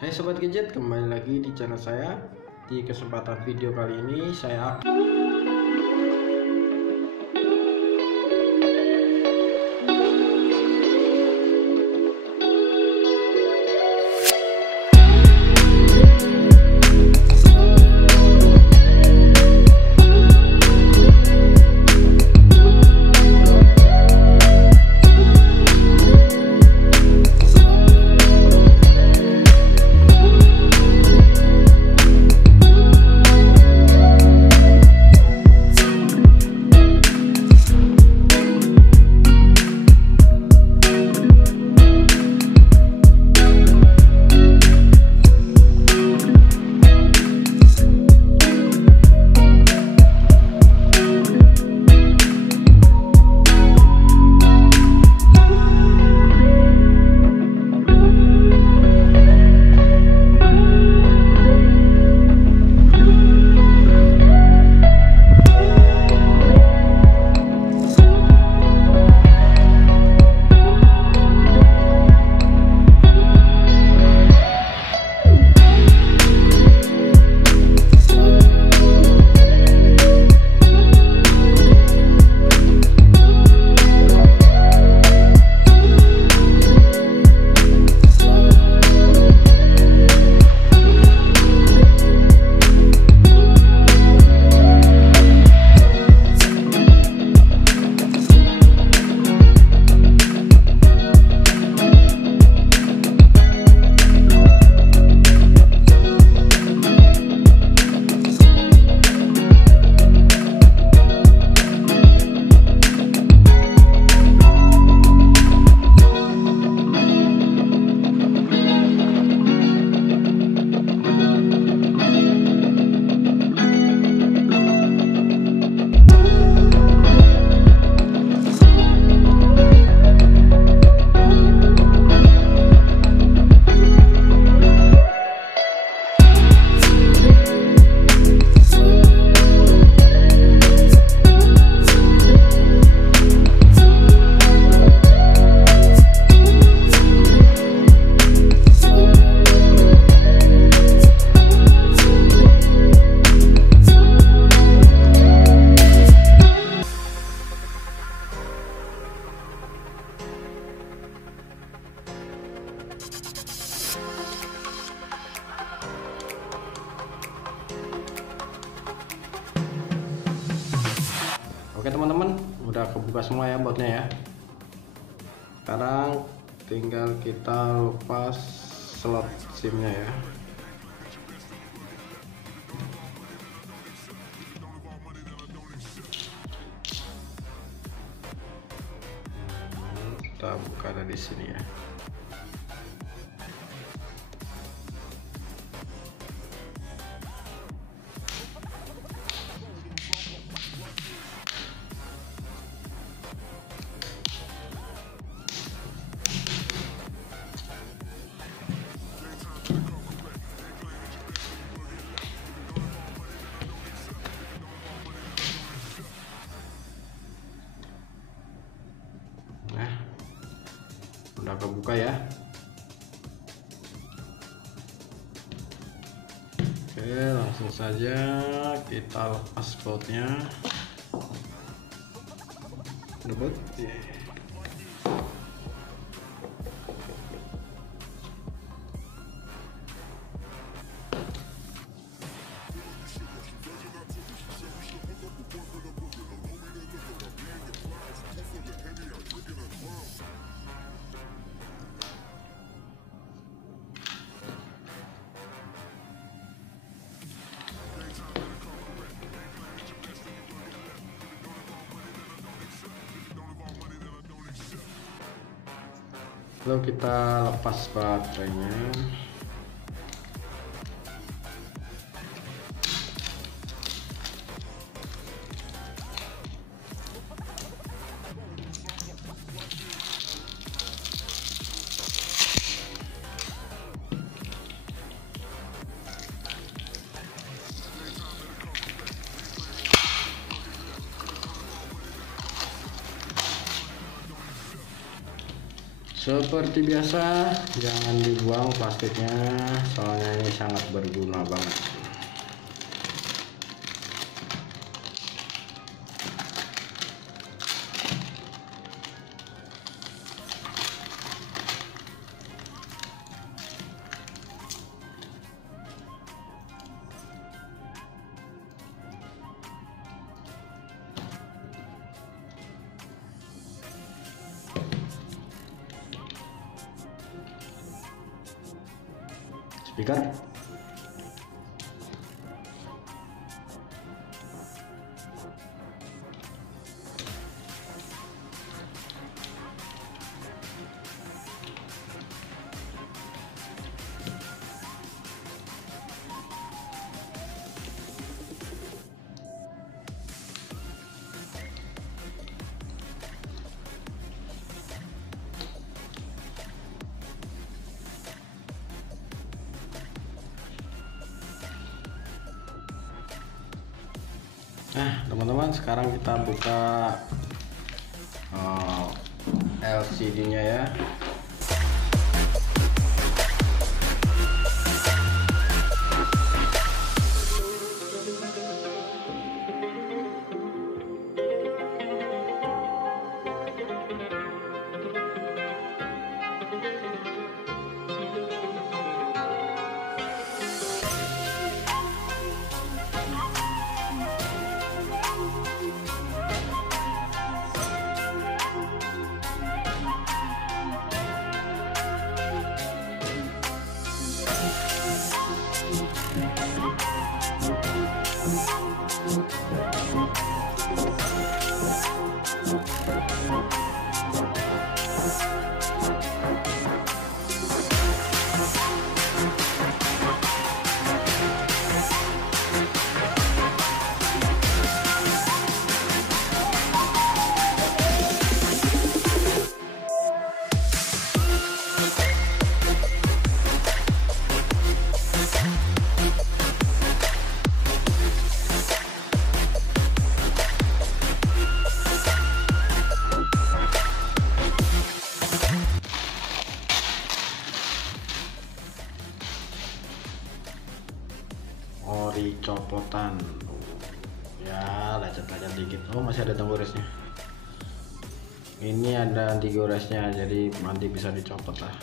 Hai sobat gadget, kembali lagi di channel saya. Di kesempatan video kali ini saya Oke teman-teman, udah kebuka semua ya botnya ya. Sekarang tinggal kita lepas slot SIM-nya ya. Kita buka dari sini ya. Udah kebuka ya. Oke, langsung saja kita lepas bautnya. Debut. Lalu kita lepas baterainya. Seperti biasa, jangan dibuang plastiknya, soalnya ini sangat berguna banget. Speaker. Nah teman-teman, sekarang kita buka LCD-nya ya. Ori copotan ya, lecet-lecet dikit. Oh masih ada tenggoresnya. Ini ada anti goresnya, jadi nanti bisa dicopot lah.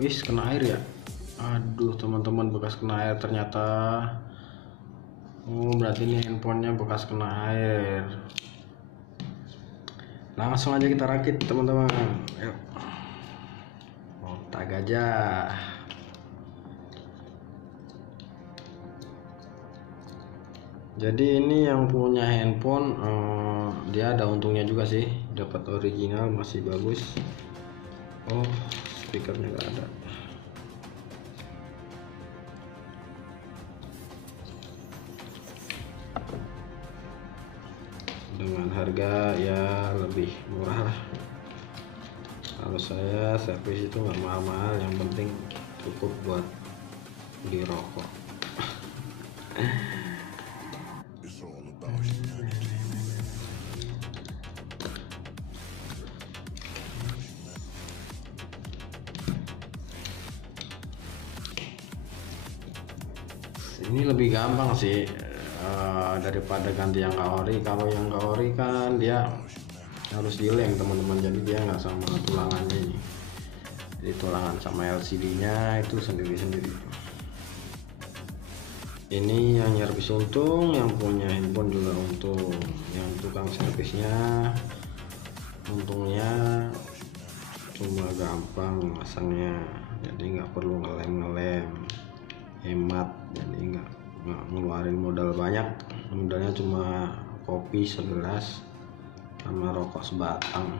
Wis kena air ya. Aduh teman-teman, bekas kena air ternyata. Oh berarti ini handphonenya bekas kena air. Langsung aja kita rakit teman-teman. Yuk. Otak gajah. Jadi ini yang punya handphone, dia ada untungnya juga sih, dapat original masih bagus. Oh speakernya nggak ada. Dengan harga ya lebih murah lah. Kalau saya servis itu nggak mahal-mahal, yang penting cukup buat beli rokok. Ini lebih gampang sih daripada ganti yang nggak ori. Kalau yang nggak ori kan dia harus dilem teman-teman, jadi dia nggak sama tulangannya ini. Jadi tulangan sama LCD-nya itu sendiri-sendiri. Ini yang servis untung, yang punya handphone juga untung, yang tukang servisnya untungnya cuma gampang masangnya, jadi nggak perlu ngelem-ngelem, hemat, jadi nggak ngeluarin modal banyak. Modalnya cuma kopi segelas sama rokok sebatang.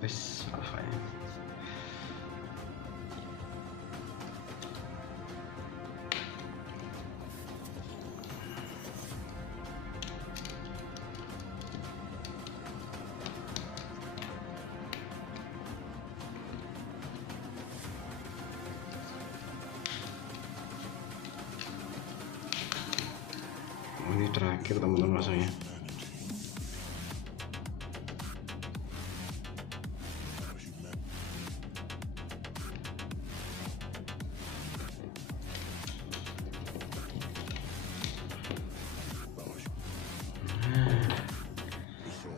Wes salah kayaknya. terakhir teman-teman masangnya.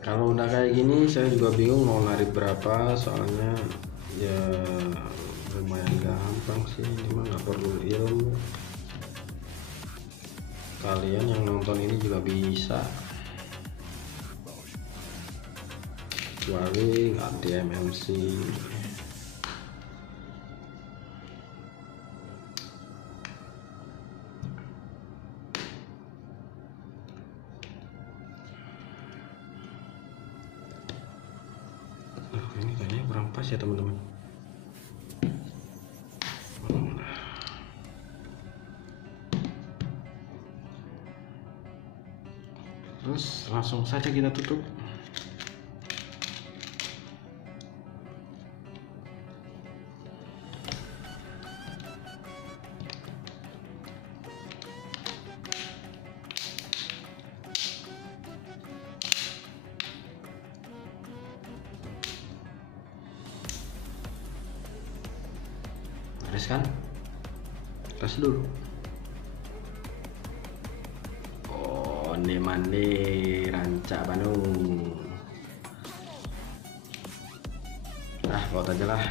Kalau udah kayak gini saya juga bingung mau narik berapa, soalnya ya lumayan gampang sih, cuma nggak perlu ilmu. Kalian yang nonton ini juga bisa, kecuali ganti MMC. Ini kayaknya kurang pas ya teman-teman. Terus langsung saja kita tutup. Beres kan? Tes dulu. Mandi rancak Bandung. Nah, baut aja lah.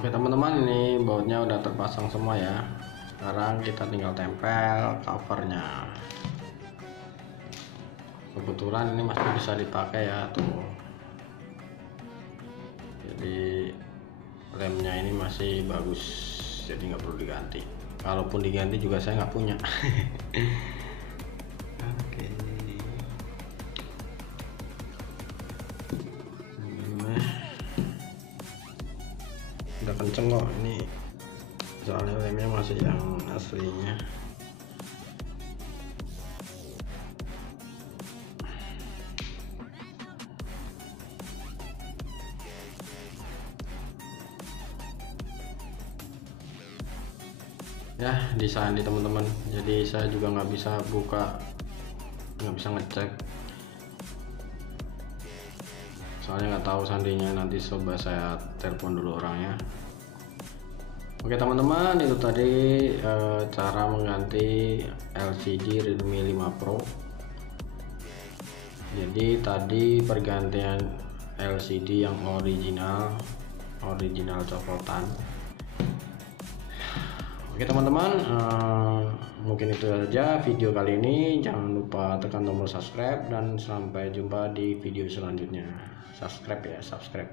Oke teman-teman, ini bautnya udah terpasang semua ya. Sekarang kita tinggal tempel covernya. Kebetulan ini masih bisa dipakai ya tuh. Jadi remnya ini masih bagus, jadi nggak perlu diganti. Kalaupun diganti juga saya nggak punya. Oke. Udah kenceng kok ini, soalnya remnya masih yang aslinya. Ya disandi teman-teman, jadi saya juga nggak bisa buka, nggak bisa ngecek, soalnya nggak tahu sandinya. Nanti coba saya telepon dulu orangnya. Oke teman-teman, itu tadi cara mengganti LCD Realme 5 Pro. Jadi tadi pergantian LCD yang original copotan. Oke teman-teman, mungkin itu saja video kali ini. Jangan lupa tekan tombol subscribe dan sampai jumpa di video selanjutnya. Subscribe ya, subscribe.